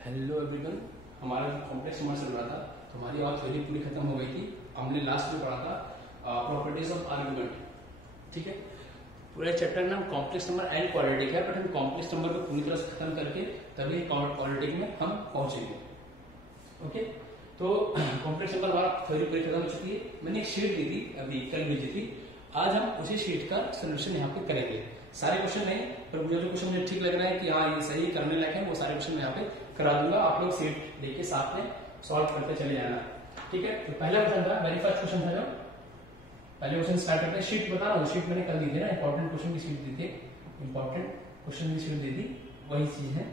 Hello everyone. हमारा complex number चल रहा था तो हमारी और थ्योरी पूरी खत्म हो गई थी। हमने लास्ट में पढ़ा था प्रॉपर्टीज ऑफ आर्गुमेंट। ठीक है, पूरे चैप्टर नाम कॉम्प्लेक्स नंबर एंड क्वाड्रेटिक है, बट हम कॉम्प्लेक्स नंबर को पूरी तरह से खत्म करके तभी क्वाड्रेटिक में हम पहुंचेंगे। ओके, तो कॉम्प्लेक्स नंबर हमारा थ्योरी पूरी खत्म हो चुकी है। मैंने एक शीट दी थी, अभी कल भेजी थी। आज हम उसी शीट का सोल्यूशन यहाँ पे करेंगे। सारे क्वेश्चन नहीं, पर मुझे जो क्वेश्चन मुझे ठीक लग रहा है कि हाँ ये सही करने लायक है, वो सारे क्वेश्चन मैं यहाँ पे करा दूंगा। आप लोग सीट देखिए, साथ में सॉल्व करते चले जाना। ठीक है, तो पहला क्वेश्चन था, वेरी फर्स्ट क्वेश्चन था। जो पहले क्वेश्चन स्टार्ट करते हैं। शीट बता रहा हूँ, शीट मैंने कल दी थी ना, इंपॉर्टेंट क्वेश्चन की शीट दी थी, इंपॉर्टेंट क्वेश्चन की शीट दी थी, वही चीज है।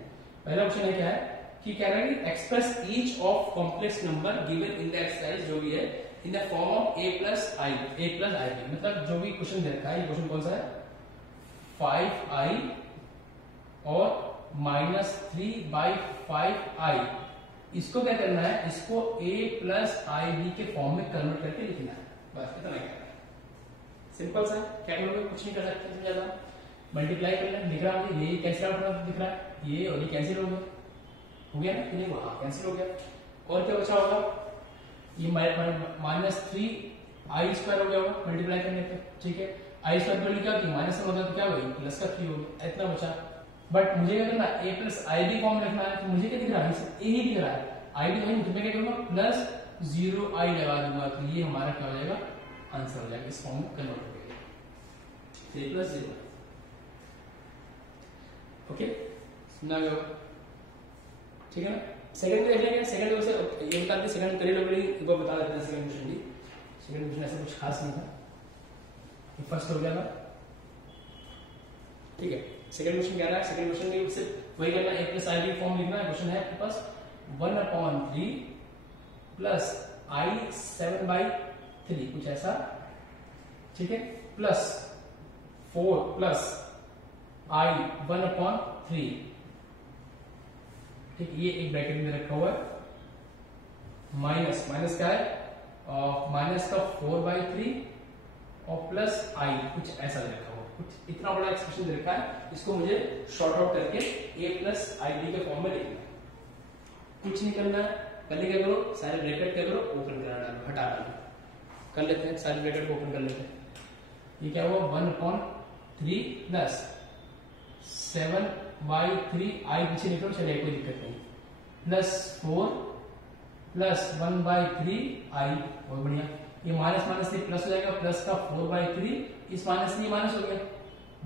पहला क्वेश्चन है क्या है कि क्या है कि express each of complex number given in the exercise, जो भी है in the form of a plus i b. मतलब जो भी क्वेश्चन दे रखा है, ये क्वेश्चन कौन सा है, 5i और -3/5i। इसको क्या करना है, इसको a प्लस आई बी के फॉर्म में कन्वर्ट करके लिखना है। बस इतना ही करना है, सिंपल सा। क्या करोगे, कुछ नहीं कर सकते इसमें ज्यादा। मल्टीप्लाई कर लेना, दिख रहा है ये कैंसिल आउट दिख रहा है, ये और ये कैंसिल हो गया ना, कि नहीं, वहां कैंसिल हो गया। और क्या बचा होगा, ये -3i² हो गया होगा मल्टीप्लाई करने पे। ठीक है, i² पर लिखा कि माइनस का मतलब क्या होगी, प्लस का 3 होगा, इतना बचा। बट मुझे क्या करना है, a plus i b form रखना है। तो मुझे क्या दिख रहा है, a ही दिख रहा है, आई बी नहीं, तो मैं क्या करूंगा, प्लस 0i लगा दूंगा। तो ये हमारा क्या हो जाएगा, आंसर हो जाएगा, इस फॉर्म में कन्वर्ट हो जाएगा, 3 + 0। ओके, समझा गया। ठीक है ना। सेकंड में देख लेंगे। सेकंड में ये बता दें, सेकंड करेक्ट ऑलरेडी एक बार बता देते हैं। सेकंड क्वेश्चन भी, सेकंड क्वेश्चन ऐसा कुछ खास नहीं था, ये फर्स्ट हो गया था। ठीक है, सेकंड क्वेश्चन क्या रहा है, सेकंड क्वेश्चन में सिर्फ वही करना है, a plus i b form लिखना है। क्वेश्चन है आपके पास 1/3 प्लस i 7/3 कुछ ऐसा। ठीक है, प्लस 4 प्लस i 1/3। ठीक, ये एक ब्रैकेट में रखा हुआ है। माइनस क्या है, माइनस का 4/3 और प्लस i कुछ ऐसा रखा हुआ, कुछ इतना बड़ा एक्सप्रेशन दे रखा है। इसको मुझे शॉर्ट आउट करके a प्लस आई बी के फॉर्म में लिखना है। कुछ नहीं करना है, पहले क्या करो, सारे ब्रैकेट क्या करो, ओपन करा डालो, हटा डालो। कर लेते हैं, सारे ब्रैकेट को ओपन कर लेते हैं। ये क्या हुआ, 1/3 प्लस 7/3 आई पीछे निकलो, चलिए कोई दिक्कत नहीं, प्लस 4 प्लस 1/3 आई। बहुत बढ़िया, ये माइनस माइनस से प्लस हो जाएगा, प्लस का 4/3, इस माइनस से माइनस हो गया,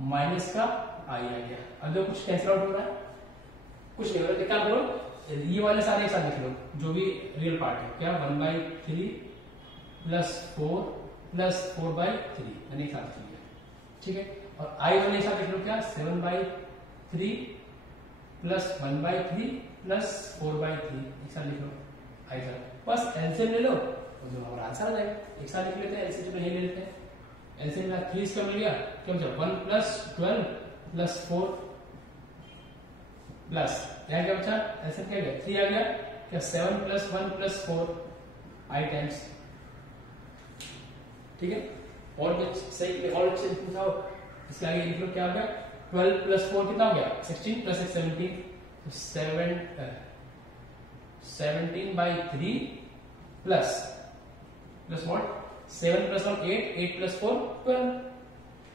माइनस का आई आ गया। अगर कुछ कैंसिल आउट हो रहा है, कुछ नहीं हो रहा, क्या करो, ये वाले सारे एक साथ लिख लो, जो भी रियल पार्ट है। क्या 1/3 प्लस 4 प्लस 4/3 मैंने एक साथ लिख लिया। ठीक है, और आई वाले एक साथ लिख लो, क्या 7/3 प्लस 1/3 प्लस 4/3 एक साथ लिख लो, आई साथ। बस एलसीएम ले लो तो जो हमारा आंसर आ जाएगा। एक साथ लिख लेते हैं, एलसीएम में ले लेते हैं। एलसीएम में 3 इसका मिल गया, क्या बचा, 1 प्लस 12 प्लस 4 प्लस यहाँ क्या बचा, एलसीएम क्या गया, 3 आ गया, क्या 7 प्लस 1 प्लस 4 आई टाइम्स। ठीक है, और कुछ सही और अच्छे पूछा हो, इसके आगे लिख लो, क्या हो गया, 12 प्लस 4 कितना हो गया, 16 प्लस 1 17, तो 17/3 प्लस व्हाट, 7 प्लस 1 8, 8 प्लस 4 12,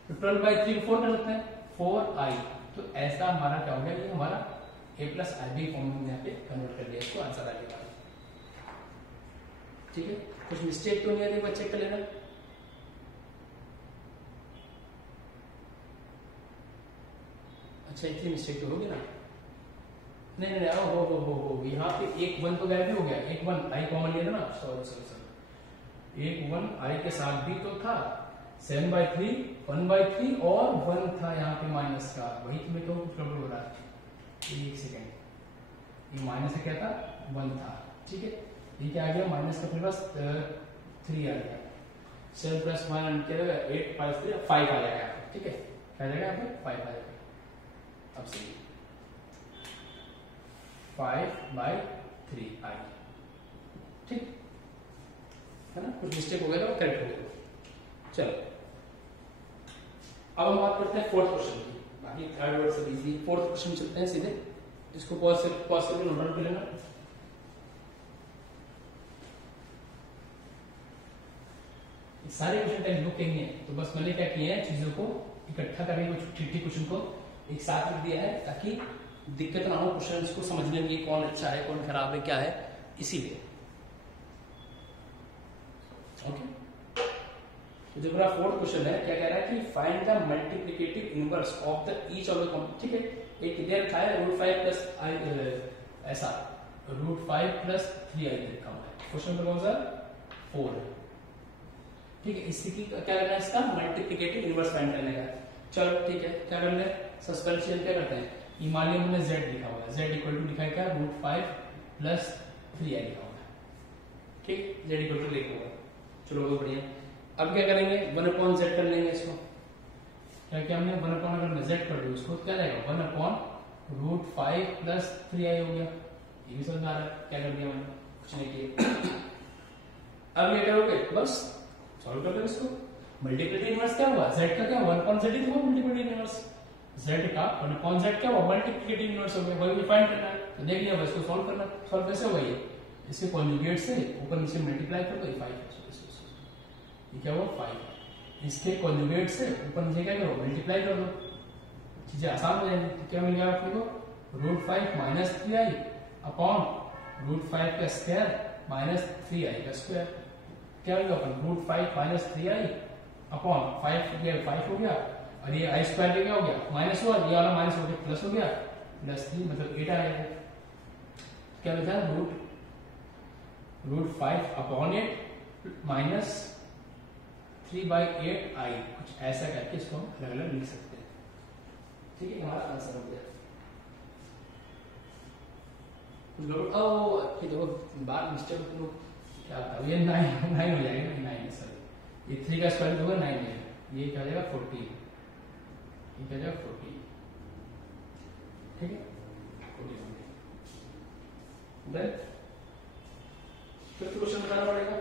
तो 12/3 4 कर सकते हैं, 4i। तो ऐसा हमारा क्या हो गया, ये हमारा a plus i b form में यहाँ पे कन्वर्ट कर दिया, इसको आंसर आ गया। ठीक है, कुछ मिस्टेक तो नहीं है, एक बार चेक कर लेना। अच्छा, इतनी मिस्टेक तो होगी ना, नहीं हो यहाँ पे एक 1 तो गायब भी हो गया, एक 1 आई कॉमन लिया था ना, सॉरी एक 1 आई के साथ भी तो था, 7/3 1/3 और 1 था यहाँ पे माइनस का, वही तुम्हें तो कुछ गड़बड़ हो रहा है। एक सेकेंड, ये माइनस का क्या था, 1 था। ठीक है, ये क्या आ गया, माइनस का फिर बस 3 आ गया, 7 प्लस 1 क्या 8 5 आ जाएगा। ठीक है, क्या आ जाएगा यहाँ पे 5 आ जाएगा। अब सही 5/3 आई। ठीक है ना, कुछ मिस्टेक हो गया तो करेक्ट हो गया। चलो अब हम बात करते हैं फोर्थ क्वेश्चन की, बाकी थर्ड वर्ड से इजी। फोर्थ क्वेश्चन चलते हैं सीधे। इसको पॉज करके नोट डाउन कर लेना। सारे क्वेश्चन टेक्स्ट बुक के ही हैं, तो बस मैंने क्या किया है, चीजों को इकट्ठा करके कुछ ठीक क्वेश्चन को एक साथ लिख दिया है ताकि दिक्कत ना हो क्वेश्चन को समझने में, कौन अच्छा है कौन खराब है क्या है, इसीलिए। ओके, तो जो मेरा फोर्थ क्वेश्चन है, क्या कह रहा है कि find the multiplicative inverse of the each of the complex. ठीक है, एक इधर था √5 प्लस आई, ऐसा √5 प्लस 3i लिखा हुआ है। क्वेश्चन नंबर कौन सा? 4। ठीक है, इसकी क्या करना है, इसका मल्टीप्लिकेटिव इनवर्स फाइंड करने का। चलो ठीक है, क्या करना है, सब्सटेंशियल क्या करते हैं, ये मान लिया हमने z लिखा हुआ है, z इक्वल टू लिखा है क्या, √5 प्लस 3i लिखा हुआ है। ठीक, z इक्वल टू लिखा हुआ है। चलो बहुत बढ़िया। अब क्या करेंगे, 1/z कर लेंगे इसको। क्या क्या हमने 1/, अगर z कर दिया उसको क्या रहेगा, 1/√5 प्लस 3i हो गया। ये भी समझ में आ रहा है, क्या कर दिया मैंने, कुछ नहीं किया। अब क्या करोगे, बस सॉल्व कर लो इसको। मल्टीप्लिकेटिव इनवर्स क्या हुआ, z का क्या 1/z ही हुआ मल्टीप्लिकेटिव इनवर्स, z का 1/z क्या हुआ मल्टीप्लिकेटिव इनवर्स हो गया, वही फाइंड करना है। तो देख लिया, बस इसको सॉल्व करना। सॉल्व कैसे होगा, ये इसके कॉन्जुगेट से ऊपर नीचे मल्टीप्लाई कर दो, 5 ये क्या हुआ 5, इसके कॉन्जुगेट से ऊपर नीचे क्या करो, मल्टीप्लाई कर दो, चीजें आसान हो जाएंगी। तो क्या मिल गया आपको, √5 माइनस 3i अपॉन √5 का स्क्वायर माइनस 3i का स्क्वायर। क्या होगा अपन, √5 माइनस 3i अपॉन 5 हो गया, और ये आई स्क्वायर पे क्या हो गया, माइनस हुआ, ये वाला माइनस हो गया प्लस हो गया, प्लस 3 मतलब 8 आ गया। क्या बचा, √5 अपॉन 8 माइनस 3/8i, कुछ ऐसा करके इसको हम अलग अलग लिख सकते हैं। ठीक है, हमारा आंसर हो गया। कुछ लोग देखो बात मिस्टेक क्या था, ये 9 हो जाएगा, 9 सॉरी, ये 3 का स्क्वायर होगा 9 है, ये क्या हो जाएगा 14, ये क्या हो जाएगा 14। ठीक है, 14 फिफ्थ क्वेश्चन बताना पड़ेगा,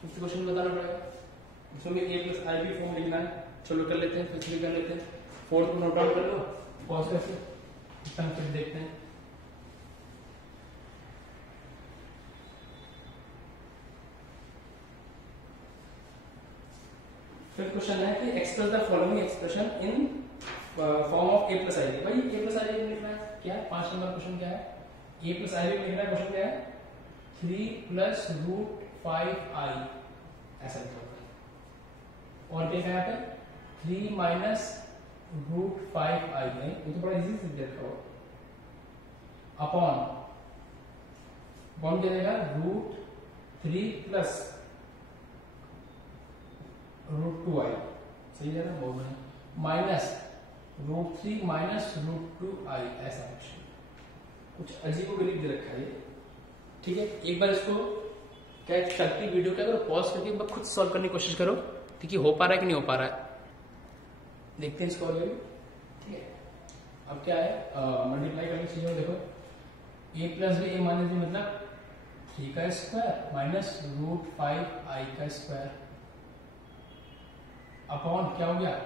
फिफ्थ क्वेश्चन बताना पड़ेगा, उसमें a plus i b form लिखना है। चलो कर लेते हैं, फिफ्थ भी कर लेते हैं। फोर्थ को नोट डाउन कर लो, पॉज करके फिर देखते हैं। फिफ्थ क्वेश्चन है कि express the following expression in form of a plus i b. भाई a प्लस आई बी लिखना है, क्या 5 नंबर क्वेश्चन क्या है, a प्लस आई बी लिखना है। क्वेश्चन क्या है, 3 प्लस √5i ऐसा लिखा होता है, और क्या है पे 3 माइनस √5i है, ये तो बड़ा इजी से देखा हो, अपॉन क्या देगा, √3 प्लस √2i, सही है ना, बहुत बढ़िया, माइनस √3 माइनस √2i, ऐसा कुछ अजीब गरीब दे रखा है। ठीक है, एक बार इसको क्या करके वीडियो क्या करो, पॉज करके एक बार खुद सॉल्व करने की कोशिश करो, ठीक है, हो पा रहा है कि नहीं हो पा रहा है, देखते हैं इसको आगे भी। ठीक है, अब क्या है, मल्टीप्लाई करने की चीजें देखो, a plus b, a minus b मतलब 3 का स्क्वायर माइनस √5i का स्क्वायर, अपॉन क्या हो गया,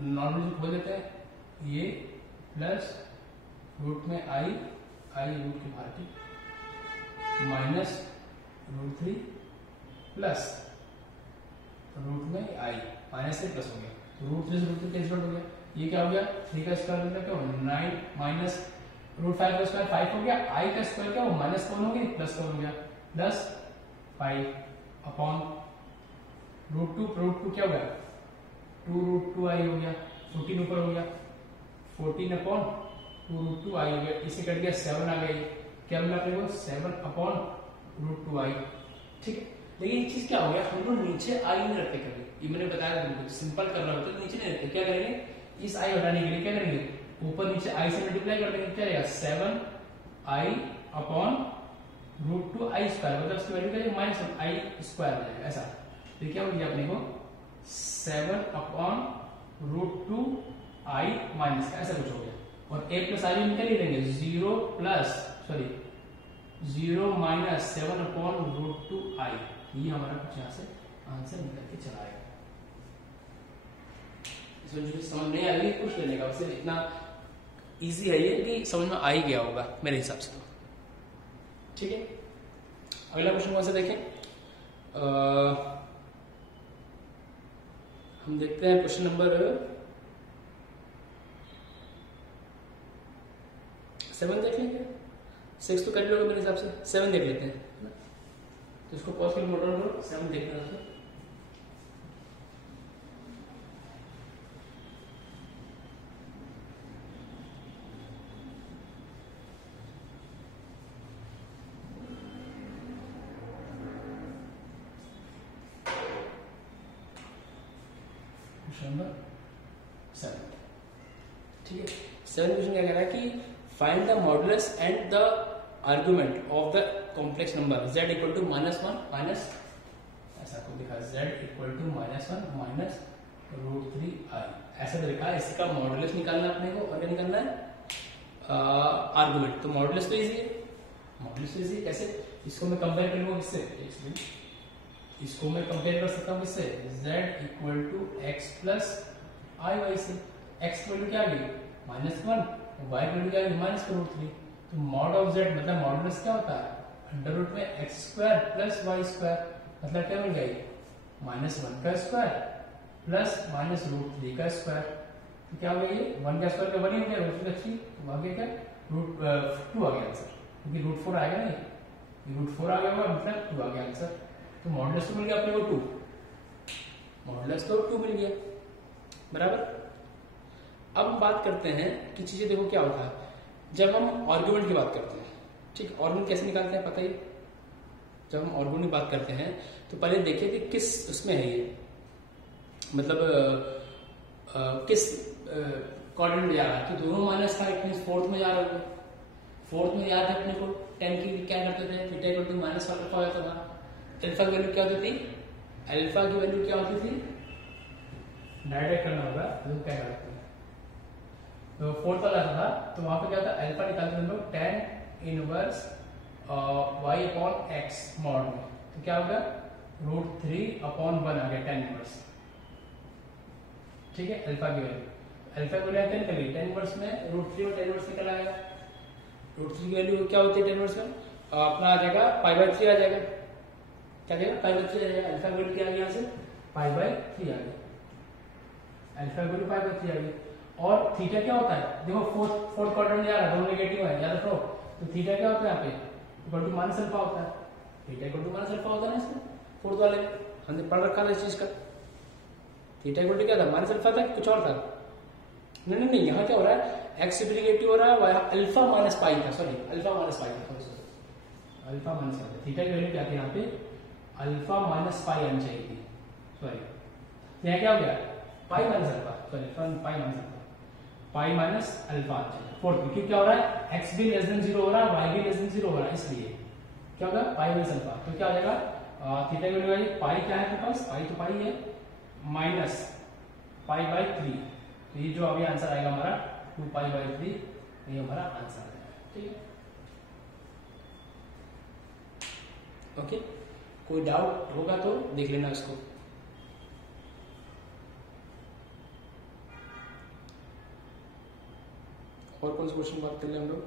नॉर्मल खोल देते हैं, ये प्लस रूट में आई रूट की भारती माइनस √3 प्लस रूट में आई, माइनस से प्लस हो गया, √3 से √3 कैंसिल हो गया, ये क्या हो गया 3 का स्क्वायर मतलब क्या हो 9 माइनस √5 का स्क्वायर 5 हो गया, आई का स्क्वायर क्या हो माइनस कौन हो गया प्लस कौन हो गया प्लस 5 अपॉन √2 क्या हो गया 2√2i हो गया, 14 ऊपर हो गया 14 अपॉन 2√2i हो गया, इसे कट गया 7 आ गई, क्या मिला अपने को 7 अपॉन √2i। ठीक है, लेकिन एक चीज क्या हो गया, हम लोग नीचे आई नहीं रखते कभी, ये मैंने बताया था, सिंपल कर रहा होता तो नीचे नहीं रखते, क्या करेंगे इस आई हटाने के लिए क्या करेंगे ऊपर नीचे आई से मल्टीप्लाई कर देंगे, क्या रहेगा 7i अपॉन √2i स्क्वायर, मतलब इसकी वैल्यू क्या है माइनस आई स्क्वायर हो जाएगा ऐसा, तो क्या हो गया अपने को 7 अपॉन √2i माइनस ऐसा कुछ हो गया, और a प्लस आई निकल ही देंगे 0 माइनस 7 अपॉन √2i, ये हमारा कुछ यहाँ से आंसर निकल के चला आएगा। इसमें जो समझ नहीं आ रही कुछ लेने का, वैसे इतना इजी है ये कि समझ में आ ही गया होगा मेरे हिसाब से तो। ठीक है, अगला क्वेश्चन कौन सा देखें? हम देखते हैं क्वेश्चन नंबर 7 देख लेंगे। 6 तो कर लोगे मेरे हिसाब से, 7 देख लेते हैं। तो इसको पॉज करके नोट डाउन करो, 7 देखते हैं। नंबर 7, ठीक है। 7 क्वेश्चन क्या कह रहा है कि find the modulus and the argument of the complex number z equal to -1 minus, ऐसा आपको दिखा z equal to -1 minus √3i, ऐसा लिखा है। इसका मॉडुलस निकालना अपने को, और क्या निकालना है? आर्गुमेंट। तो मॉडुलस तो इजी है, मॉडुलस तो इजी कैसे? इसको मैं कंपेयर कर लूंगा किससे? इसको मैं कंपेयर कर सकता हूँ किससे? z equal to x plus i y से। x वैल्यू क्या आ गई? -1, y वैल्यू क्या आ गई? -√3। तो मॉड ऑफ z मतलब मॉडुलस क्या होता है? अंडर रूट में x² प्लस y², मतलब क्या मिल गई? -1 का स्क्वायर प्लस -√3 का स्क्वायर। तो क्या हो गया ये? 1 का स्क्वायर का 1 ही हो गया, √3 का 3, तो आगे क्या? √2 आ गया आंसर, क्योंकि √4 आएगा नहीं, √4 आ गया होगा, मतलब 2 आ गया आंसर। तो मॉडुलस तो मिल गया अपने को 2, मॉडुलस तो 2 मिल गया, बराबर। अब हम बात करते हैं कि चीजें देखो क्या होता है जब हम आर्गुमेंट की बात करते हैं। ठीक, आर्गुमेंट कैसे निकालते हैं पता ही? जब हम आर्गुमेंट की बात करते हैं तो पहले देखिए कि किस उसमें है ये, मतलब किस क्वाड्रेंट में जा रहा है। तो दोनों माइनस था, इट मींस फोर्थ में जा रहा है। फोर्थ में याद है अपने को 10 की क्या करते थे? Theta equal to minus alpha हो जाता था। अल्फा की वैल्यू क्या होती थी? अल्फा की वैल्यू क्या होती थी? डायरेक्ट करना होगा तो क्या करते हैं? तो फोर्थ वाला था, तो वहां पे क्या था? अल्फा निकालते हम लोग tan inverse y upon x mod में, तो क्या होगा? √3 अपॉन 1 आ गया tan इनवर्स। ठीक है, अल्फा की वैल्यू, अल्फा की वैल्यू क्या निकली? tan इनवर्स में √3 और tan इनवर्स निकल आएगा। √3 की वैल्यू क्या होती है tan इनवर्स में? अपना आ जाएगा π/3 आ जाएगा। क्या देगा? π/3 आ जाएगा। अल्फा की वैल्यू क्या आ गई? यहाँ से π/3 आ गई, अल्फा की वैल्यू π/3 आ गई। और थीटा क्या होता है? देखो फोर्थ क्वाड्रेंट में जा रहा है, दोनों नेगेटिव है, याद रखो। तो थीटा क्या होता है यहाँ पे? इक्वल टू माइनस अल्फा होता है। Theta equal to minus alpha होता है ना इसमें, फोर्थ वाले में हमने पढ़ रखा था इस चीज का। थीटा इक्वल टू क्या था? माइनस अल्फा था, कुछ और था? नहीं, यहाँ क्या हो रहा है? एक्स इंटीग्रेटिव हो रहा है, अल्फा माइनस पाई था, सॉरी अल्फा माइनस पाई था, अल्फा माइनस पाई। थीटा की वैल्यू क्या थी यहाँ पे? अल्फा माइनस पाई आनी चाहिए थी, सॉरी यहाँ क्या हो गया? Pi minus alpha, sorry pi minus alpha, pi minus alpha आना चाहिए फोर्थ में। क्योंकि क्या हो रहा है? एक्स भी लेस देन 0 हो रहा है, वाई भी लेस देन 0 हो रहा है, इसलिए क्या होगा? Pi minus alpha. तो क्या हो जाएगा? थीटा की वैल्यू पाई क्या है आपके पास? पाई तो पाई है, माइनस π/3। तो ये जो अभी आंसर आएगा हमारा 2π/3, ये हमारा आंसर है। ठीक है, ओके। कोई डाउट होगा तो देख लेना इसको। और कौन सा क्वेश्चन बात कर ले हम लोग?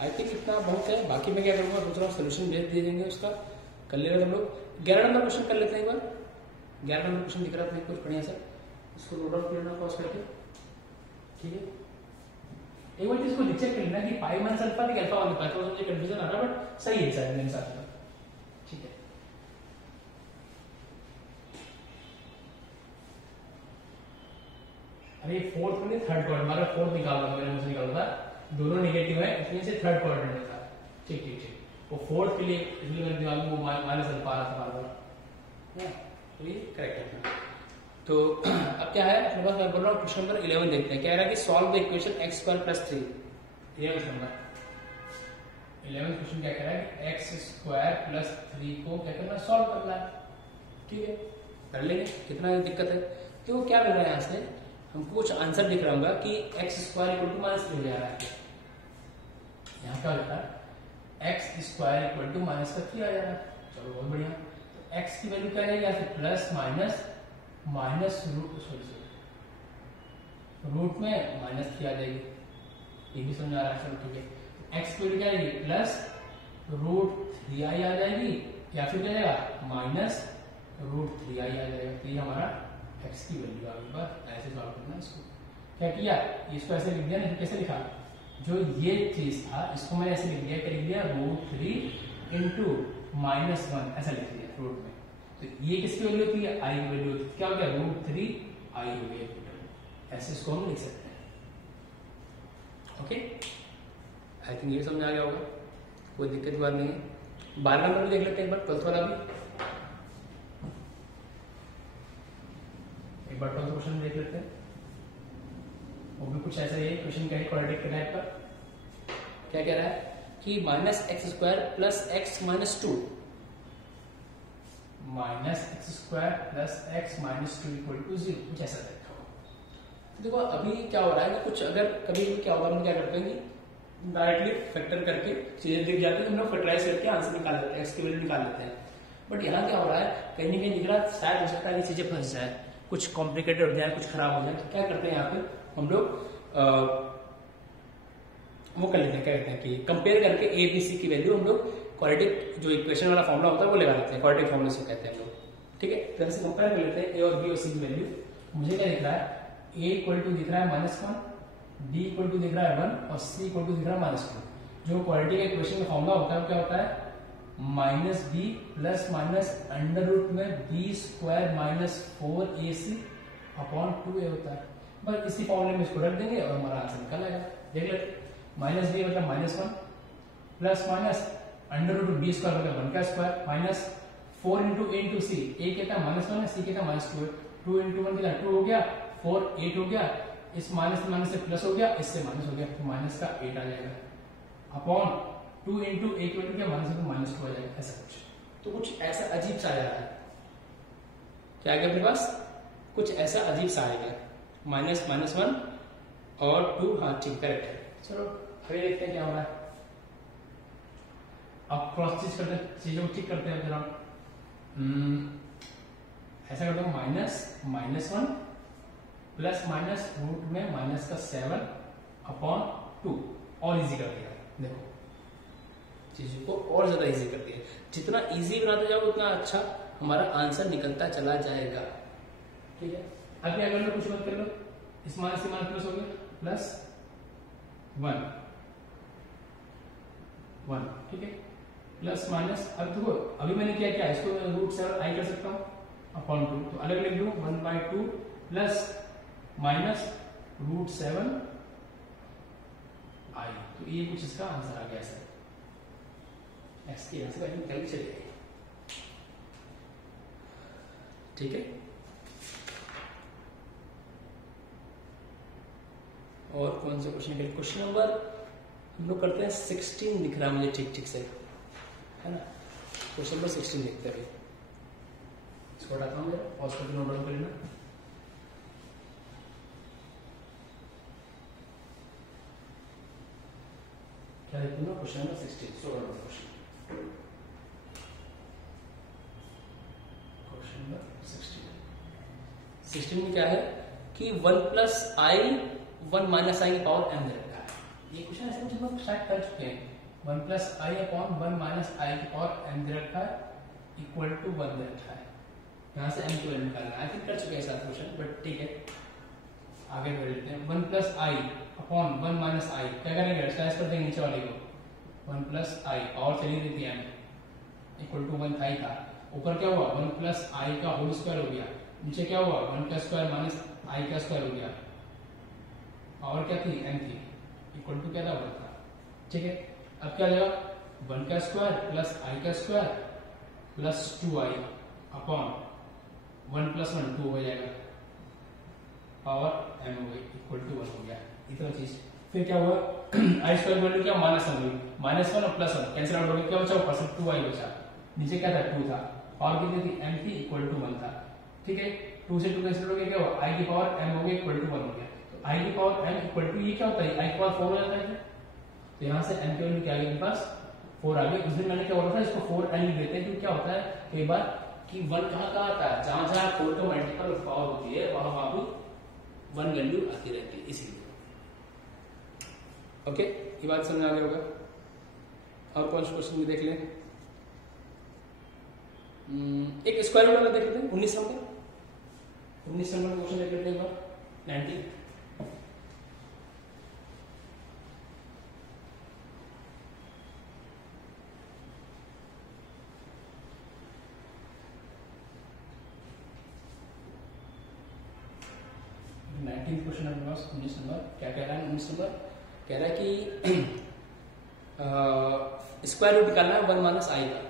आई थिंक इतना बहुत है। बाकी मैं क्या करूंगा, दूसरा सोल्यूशन भेज दे देंगे उसका, कर लेगा हम लोग। 11 नंबर क्वेश्चन कर लेते हैं एक बार। 11 नंबर क्वेश्चन दिख रहा था कुछ बढ़िया सा, इसको नोट आउट कर लेना पॉज करके। ठीक है, एक बार इसको चेक कर लेना कि पाई माइनस अल्फा थी अल्फा वाला था, तो मुझे कंफ्यूजन आ रहा है, बट सही है शायद मेरे साथ। ठीक है, अरे फोर्थ में थर्ड क्वाड्रेंट, हमारा फोर्थ निकाल रहा था, मैंने मुझे निकाला था, दोनों नेगेटिव है इसमें से थर्ड क्वाड्रेंट था। ठीक ठीक ठीक, वो फोर्थ के लिए इसलिए मेरे दिमाग में वो माइनस अल्फा आ रहा था बार बार, तो ये करेक्ट है। तो अब क्या है अपने पास, मैं बोल रहा हूँ क्वेश्चन नंबर 11 देखते हैं। क्या रहा है कि solve the equation x² + 3। 11 question क्या कह रहा है कि x² + 3 को क्या करना है? सॉल्व करना है। ठीक है, कर लेंगे, कितना दिक्कत है। तो क्या मिल रहा है यहाँ से? हमको कुछ आंसर दिख रहा होगा कि x² = -3 हो जा रहा है। यहाँ क्या होता है? x² = -3 आ जा रहा है। चलो बहुत बढ़िया। तो x की वैल्यू क्या है? यहाँ से plus minus minus root, sorry root में -3 आ जाएगी, ये भी समझ आ रहा है। चलो ठीक है, एक्स की वैल्यू क्या आएगी +√3i आ जाएगी, या फिर क्या जाएगा -√3i आ जाएगा। तो ये हमारा एक्स की वैल्यू आ गई। बस ऐसे सॉल्व करना है इसको। क्या किया, इसको ऐसे लिख दिया ना, कैसे लिखा, जो ये चीज था इसको मैंने ऐसे लिख दिया, क्या लिख दिया √3 इंटू -1 ऐसा लिख दिया रूट में। तो ये किसकी वैल्यू होती है, आई की वैल्यू होती है। क्या हो गया √3i हो गया। ऐसे इसको हम लिख सकते हैं। ओके, आई थिंक ये समझ आ गया होगा, कोई दिक्कत की बात नहीं है। 12 नंबर देख लेते हैं एक बार, 12th वाला भी एक बार 12th क्वेश्चन देख लेते हैं। वो भी कुछ ऐसा ही है, क्वेश्चन क्या है क्वाड्रेटिक टाइप का। क्या कह रहा है कि -x² + x - 2 -x² + x - 2 = 0, कुछ ऐसा देखा हो। तो देखो अभी क्या हो रहा है, कुछ अगर कभी क्या होगा, हम क्या करते हैं कि डायरेक्टली फैक्टर करके चीजें दिख जाती है, हम लोग फैक्टराइज करके आंसर निकाल लेते हैं, एक्स की वैल्यू निकाल लेते हैं। बट यहाँ क्या हो रहा है, कहीं ना कहीं दिख रहा है, शायद हो सकता है कि चीजें फंस जाए, कुछ कॉम्प्लिकेटेड हो जाए, कुछ खराब हो जाए। तो क्या करते हैं यहाँ पे हम लोग वो कर लेते हैं, क्या कहते हैं कि कंपेयर करके ए बी सी की वैल्यू हम लोग क्वाड्रेटिक जो इक्वेशन वाला फॉर्मूला होता है वो लगा लेते हैं, क्वाड्रेटिक फॉर्मूला से कहते हैं हम लोग। ठीक है, तो ऐसे कंपेयर कर लेते हैं ए और बी और सी की वैल्यू। मुझे क्या दिख रहा है, ए इक्वल टू दिख रहा है -1, डी इक्वल टू दिख रहा है 1 और सी इक्वल टू दिख रहा है -2। जो क्वाड्रेटिक इक्वेशन का फॉर्मूला होता है वो क्या होता है, -b ± अंडर रूट में b² - 4ac अपॉन 2a होता है। बस इसी फॉर्मूले में इसको रख देंगे और हमारा आंसर निकल आएगा। देख लेते, -b मतलब -1 ± अंडर रूट b² मतलब 1 का square minus 4 into a into c, a कहता है -1 है, सी कहता है -2 है, 2 इंटू 1 कितना 2 हो गया, 4 8 हो गया, इस माइनस से प्लस हो गया, इससे माइनस हो गया, तो माइनस का 8 आ जाएगा अपॉन 2 इंटू a की वैल्यू क्या -2 आ जाएगा, ऐसा कुछ। तो कुछ ऐसा अजीब सा आ जा रहा है, क्या आ गया अपने पास, कुछ ऐसा अजीब सा आएगा, -1 और 2, हाँ ठीक करेक्ट है। चलो आगे देखते हैं क्या हो रहा है। अब क्रॉस चीज करते हैं, चीजों को ठीक करते हैं जरा। ऐसा करते हैं -1 प्लस रूट में -7 अपॉन 2 और इजी कर दिया। देखो चीजों को और ज्यादा इजी कर दिया, जितना इजी बनाते जाओ उतना अच्छा हमारा आंसर निकलता चला जाएगा। ठीक है, अब क्या कर लो, कुछ मत कर लो, इस माइनस से माइनस प्लस हो गया, +1 ठीक है, प्लस माइनस। अब देखो अभी मैंने क्या किया, इसको √7i कर सकता हूँ अपॉन 2, तो अलग लिख दूं 1/2 प्लस माइनस √7i, तो ये कुछ इसका आंसर आ गया सर। एक्स की आंसर निकल चले गए। ठीक है, और कौन सा क्वेश्चन है, क्वेश्चन नंबर हम लोग करते हैं 16 दिख रहा है मुझे ठीक से, है ना। क्वेश्चन नंबर 16 देखते हैं, इसको हटाता हूँ जरा, पॉज करके नोट डाउन कर लेना। क्या देखते हैं, क्वेश्चन नंबर 16, क्वेश्चन नंबर 16 में क्या है कि 1 + i 1 - i की पावर m दे रखा है। ये क्वेश्चन ऐसे कुछ हम लोग स्टार्ट कर चुके हैं। 1 + i अपॉन 1 - i की पावर m दे रखा है इक्वल टू 1 दे रखा है, यहाँ से m की वैल्यू निकालना है। आई थिंक कर चुके हैं साथ क्वेश्चन, बट ठीक है आगे बढ़ लेते हैं। 1 + i अपॉन 1 - i क्या करेंगे, स्लैश कर देंगे नीचे वाले को, 1 + i पावर चली गई थी m इक्वल टू 1 था, ऊपर क्या हुआ 1 + i का होल स्क्वायर हो गया, नीचे क्या हुआ 1 का स्क्वायर माइनस i का स्क्वायर हो गया, पावर क्या थी m थी, इक्वल टू क्या था 1 था। ठीक है, अब क्या जाएगा 1 का स्क्वायर प्लस i का स्क्वायर प्लस 2i अपॉन 1 + 1 2 हो जाएगा, पावर m हो गई इक्वल टू 1 हो गया, इतना चीज। फिर क्या हुआ i स्क्वायर वैल्यू क्या -1 हो गई, -1 और +1 कैंसिल आउट हो गया, क्या बचा ऊपर से 2i बचा, नीचे क्या था 2 था, पावर कितनी थी m थी इक्वल टू 1 था। ठीक है, 2 से 2 कैंसिल हो गया, क्या हुआ i की पावर m हो गई इक्वल टू 1 हो गया, तो i की पावर m इक्वल टू ये क्या होता है i की पावर 4 हो जाता है, तो यहाँ से m की वैल्यू क्या आ गई मेरे पास 4 आ गई। उस दिन मैंने क्या बोला था, इसको 4n लिख देते हैं, क्योंकि क्या होता है कई बार कि 1 कहाँ आता है, जहां 4 का मल्टीपल पावर होती है वहां भी वन वैल्यू आती रहती है, इसीलिए। ओके, ये बात समझ आ गया होगा। और कौन सा क्वेश्चन भी देख लें। एक स्क्वायर रूट वाला देख लेते हैं, 19 नंबर क्वेश्चन देख लेते हैं एक बार। 19 क्वेश्चन अपने पास 19 नंबर क्या कह रहा है। 19 नंबर कह रहा है कि स्क्वायर रूट निकालना है 1 माइनस आई का।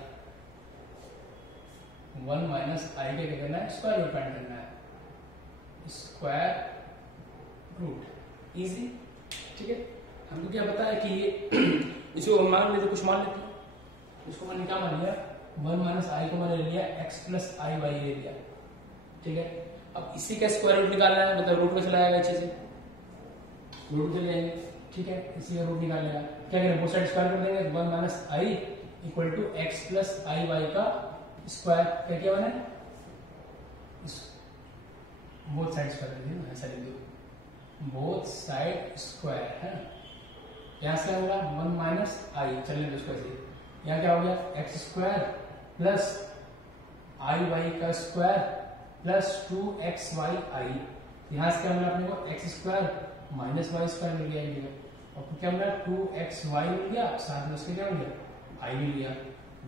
1 माइनस आई का क्या करना है, स्क्वायर रूट फाइंड करना है। स्क्वायर रूट इजी, ठीक है। हमको क्या पता है कि इसको मान लेते, कुछ मान लेते, इसको मैंने क्या मान लिया, 1 माइनस आई को मैंने ले लिया x प्लस आई वाई ले लिया, ठीक है। अब इसी का स्क्वायर रूट निकालना है, मतलब रूट में चला जाएगा, अच्छे से रूट चले जाएंगे, ठीक है। इसी का रूट निकालने का क्या करें, बोथ साइड स्क्वायर कर देंगे। 1 minus i equal to x plus i y का स्क्वायर, क्या क्या बना, बोथ साइड स्क्वायर कर दिया, ऐसा लिख दो, बोथ साइड स्क्वायर है। यहां से होगा 1 माइनस आई, चलने दो इसको ऐसे। यहाँ क्या हो गया, x square plus i y का square plus 2x y i. यहां से क्या मिला अपने को, x square minus y square मिल गया ये, और क्या मिला 2x वाई मिल गया, साथ में उसके क्या मिल गया, आई मिल गया,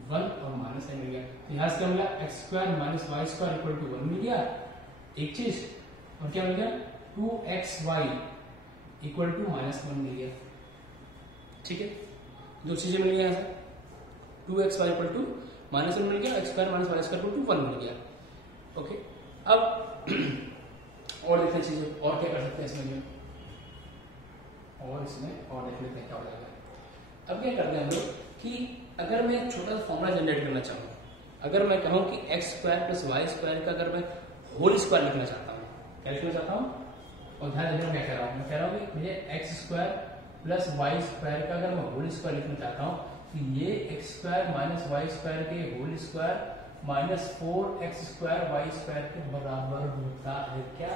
1 और माइनस आई मिल गया। यहां से क्या मिला, x square minus y square equal to 1 मिल गया, एक चीज, और क्या मिल गया 2x y equal to minus 1 मिल गया, ठीक है। दो चीजें मिल गई यहाँ से, 2x y equal to minus 1 मिल गया, x square minus y square equal to 1 मिल गया, ओके। अब और देखते हैं चीजें, और क्या कर सकते हैं इसमें, और इसमें और देख लेते हैं क्या हो जाएगा। अब क्या करते हैं हम लोग कि अगर मैं एक छोटा सा फॉर्मूला जनरेट करना चाहूँ, अगर मैं कहूँ कि x square plus y square का अगर मैं होल स्क्वायर लिखना चाहता हूँ, क्या लिखना चाहता हूँ, और ध्यान देना क्या कह रहा हूँ, मैं कह रहा हूँ कि मुझे x square plus y square का अगर मैं होल स्क्वायर लिखना चाहता हूँ, तो ये x square minus y square के whole square minus 4x square y square के बराबर होता है क्या।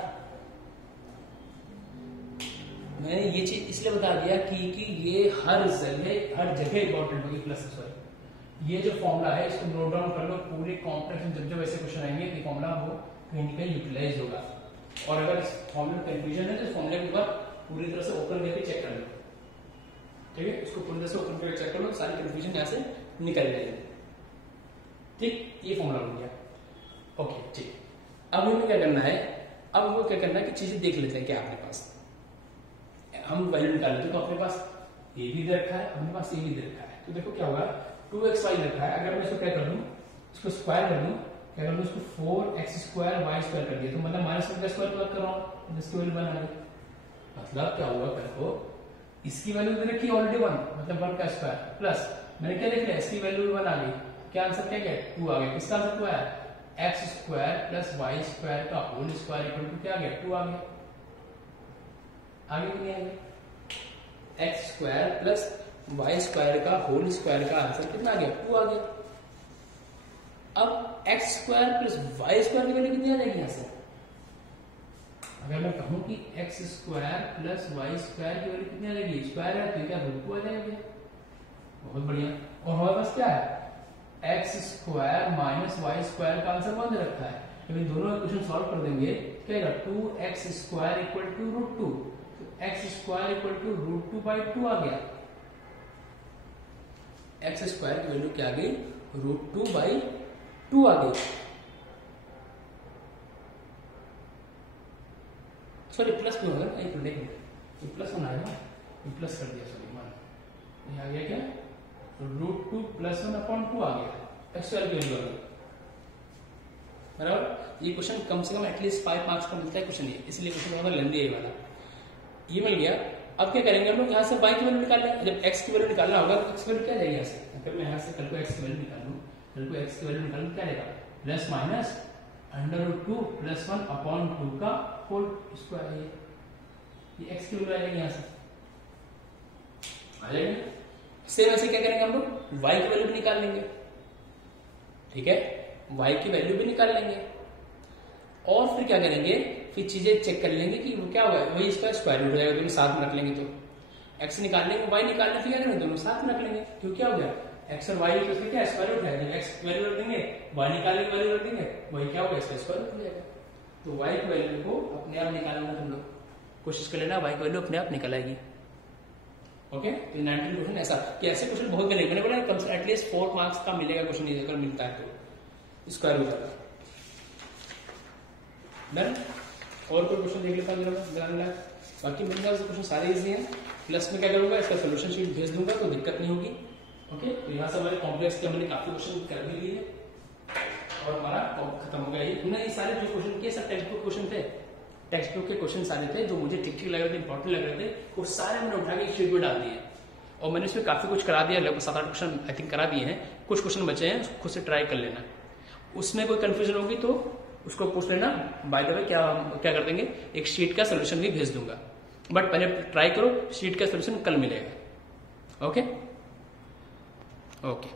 मैंने ये चीज इसलिए बता दिया कि ये हर जगह इंपॉर्टेंट होगी, प्लस सॉरी ये जो फॉर्मूला है इसको नोट डाउन कर लो, पूरे कॉम्प्लेक्स जब जब ऐसे क्वेश्चन आएंगे तो फॉर्मूला वो कहीं ना कहीं यूटिलाइज होगा। और अगर इस फॉर्मूले में कंफ्यूजन है तो फॉर्मूले के बाद पूरी तरह से ओपन करके चेक कर लो, ठीक है। इसको पूरी तरह से ओपन करके चेक कर लो, सारी कंफ्यूजन यहाँ से निकल जाएगी, ठीक। ये फॉर्मूला हो गया, ओके, ठीक। अब हमें क्या करना है, अब हमको क्या करना है कि चीजें देख लेते हैं क्या अपने पास, हम वैल्यू निकाल लेते हैं। तो अपने पास ये भी दे रखा है, अपने पास ये भी दे रखा है, तो देखो क्या होगा, 2x वाई रखा है, अगर मैं इसको क्या कर दूं, इसको स्क्वायर कर दूं, क्या कर दूं, इसको 4x स्क्वायर वाई स्क्वायर कर दिया, तो मतलब माइनस 1 का स्क्वायर प्लग कर रहा हूँ, जिसकी वैल्यू 1 आ गई। मतलब क्या होगा, कल को इसकी वैल्यू दे रखी ऑलरेडी 1, मतलब 1 का स्क्वायर प्लस मैंने क्या देख लिया, इसकी वैल्यू 1 आ गई, क्या आंसर क्या गया, 2 आ गया। इसका आंसर क्या है, x square plus y square का होल स्क्वायर इक्वल टू क्या आ गया, 2 आ गया, आगे नहीं आएगा, x square plus y square का होल स्क्वायर का आंसर कितना आ गया, 2 आ गया। अब x square plus y square की वैल्यू कितनी आ जाएगी यहाँ से, अगर मैं कहूं कि x square plus y square की वैल्यू कितनी आ जाएगी, स्क्वायर है तो क्या रूट 2 आ जाएगा, बहुत बढ़िया। और हमारे पास क्या है, x square minus y square का आंसर 1 दे रखा है, जब इन दोनों इक्वेशन सॉल्व कर देंगे क्या आएगा, 2x square equal to root 2, तो x square equal to root 2 by 2 आ गया, एक्स स्क्वायर की वैल्यू क्या आ गई, रूट 2 बाई 2 आ गई, सॉरी प्लस 2 होगा, एक मिनट ये प्लस 1 आएगा, ये प्लस कर दिया, सॉरी 1 ये आ गया क्या, रूट 2 प्लस 1 अपॉन 2 आ गया, एक्स स्क्वायर की वैल्यू आ गई, बराबर। ये क्वेश्चन कम से कम एटलीस्ट 5 मार्क्स का मिलता है क्वेश्चन, ये इसलिए क्वेश्चन बहुत लेंदी है वाला, ये मिल गया। अब क्या करेंगे हम लोग, यहाँ से y की वैल्यू निकाल लें, जब x की वैल्यू निकालना होगा तो x की वैल्यू क्या जाएगी यहाँ से, अगर मैं यहाँ से कल को x की वैल्यू निकालूं, कल को x की वैल्यू निकालूं क्या रहेगा, plus minus under root 2 plus 1 upon 2 का होल स्क्वायर है, ये x की वैल्यू आ जाएगी, यहाँ से आ जाएगी। सेम ऐसे क्या करेंगे हम लोग, y की वैल्यू भी निकाल लेंगे, ठीक है, y की वैल्यू भी निकाल लेंगे, और फिर क्या करेंगे, फिर चीजें चेक कर लेंगे कि वो क्या होगा, वही इसका स्क्वायर रूट हो जाएगा, दोनों साथ में रख लेंगे तो एक्स निकालने को वाई निकालने फिर क्या करेंगे, दोनों साथ में रख लेंगे। क्यों क्या हो गया, एक्स और वाई उसमें क्या स्क्वायर रूट है, जब एक्स वैल्यू रख देंगे वाई निकालने की वैल्यू रख देंगे, वही क्या होगा, इसका स्क्वायर रूट हो जाएगा। तो वाई की वैल्यू को अपने आप निकालना, तुम लोग कोशिश कर लेना, वाई की वैल्यू अपने आप निकल आएगी। ओके, तो 19 क्वेश्चन ऐसा कि ऐसे क्वेश्चन बहुत मिलेंगे, मैंने बोला कम से एटलीस्ट 4 मार्क्स का मिलेगा क्वेश्चन, अगर मिलता है तो स्क्वायर रूट का। डन, और कोई क्वेश्चन देख लेता हूँ जरा, बाकी मेरे ख्याल से क्वेश्चन सारे इजी हैं। प्लस में क्या करूंगा, इसका सोल्यूशन शीट भेज दूंगा तो दिक्कत नहीं होगी। ओके, तो यहाँ से हमारे कॉम्प्लेक्स के हमने काफी क्वेश्चन कर भी लिए और हमारा खत्म हो गया। ये सारे जो क्वेश्चन किए सब टेक्स्ट बुक क्वेश्चन थे, टेक्स्ट बुक के क्वेश्चन सारे थे जो मुझे ठीक लग रहे थे, इंपॉर्टेंट लग रहे थे, वो सारे मैंने उठा के शीट में डाल दिए और मैंने इसमें काफी कुछ करा दिया, लगभग 7-8 क्वेश्चन आई थिंक करा दिए हैं। कुछ क्वेश्चन बचे हैं, खुद से ट्राई कर लेना। उसमें कोई कंफ्यूजन होगी तो उसको पूछ लेना। बाय द वे क्या कर देंगे, एक शीट का सोल्यूशन भी भेज दूंगा, बट पहले ट्राई करो, शीट का सोल्यूशन कल मिलेगा। Okay okay.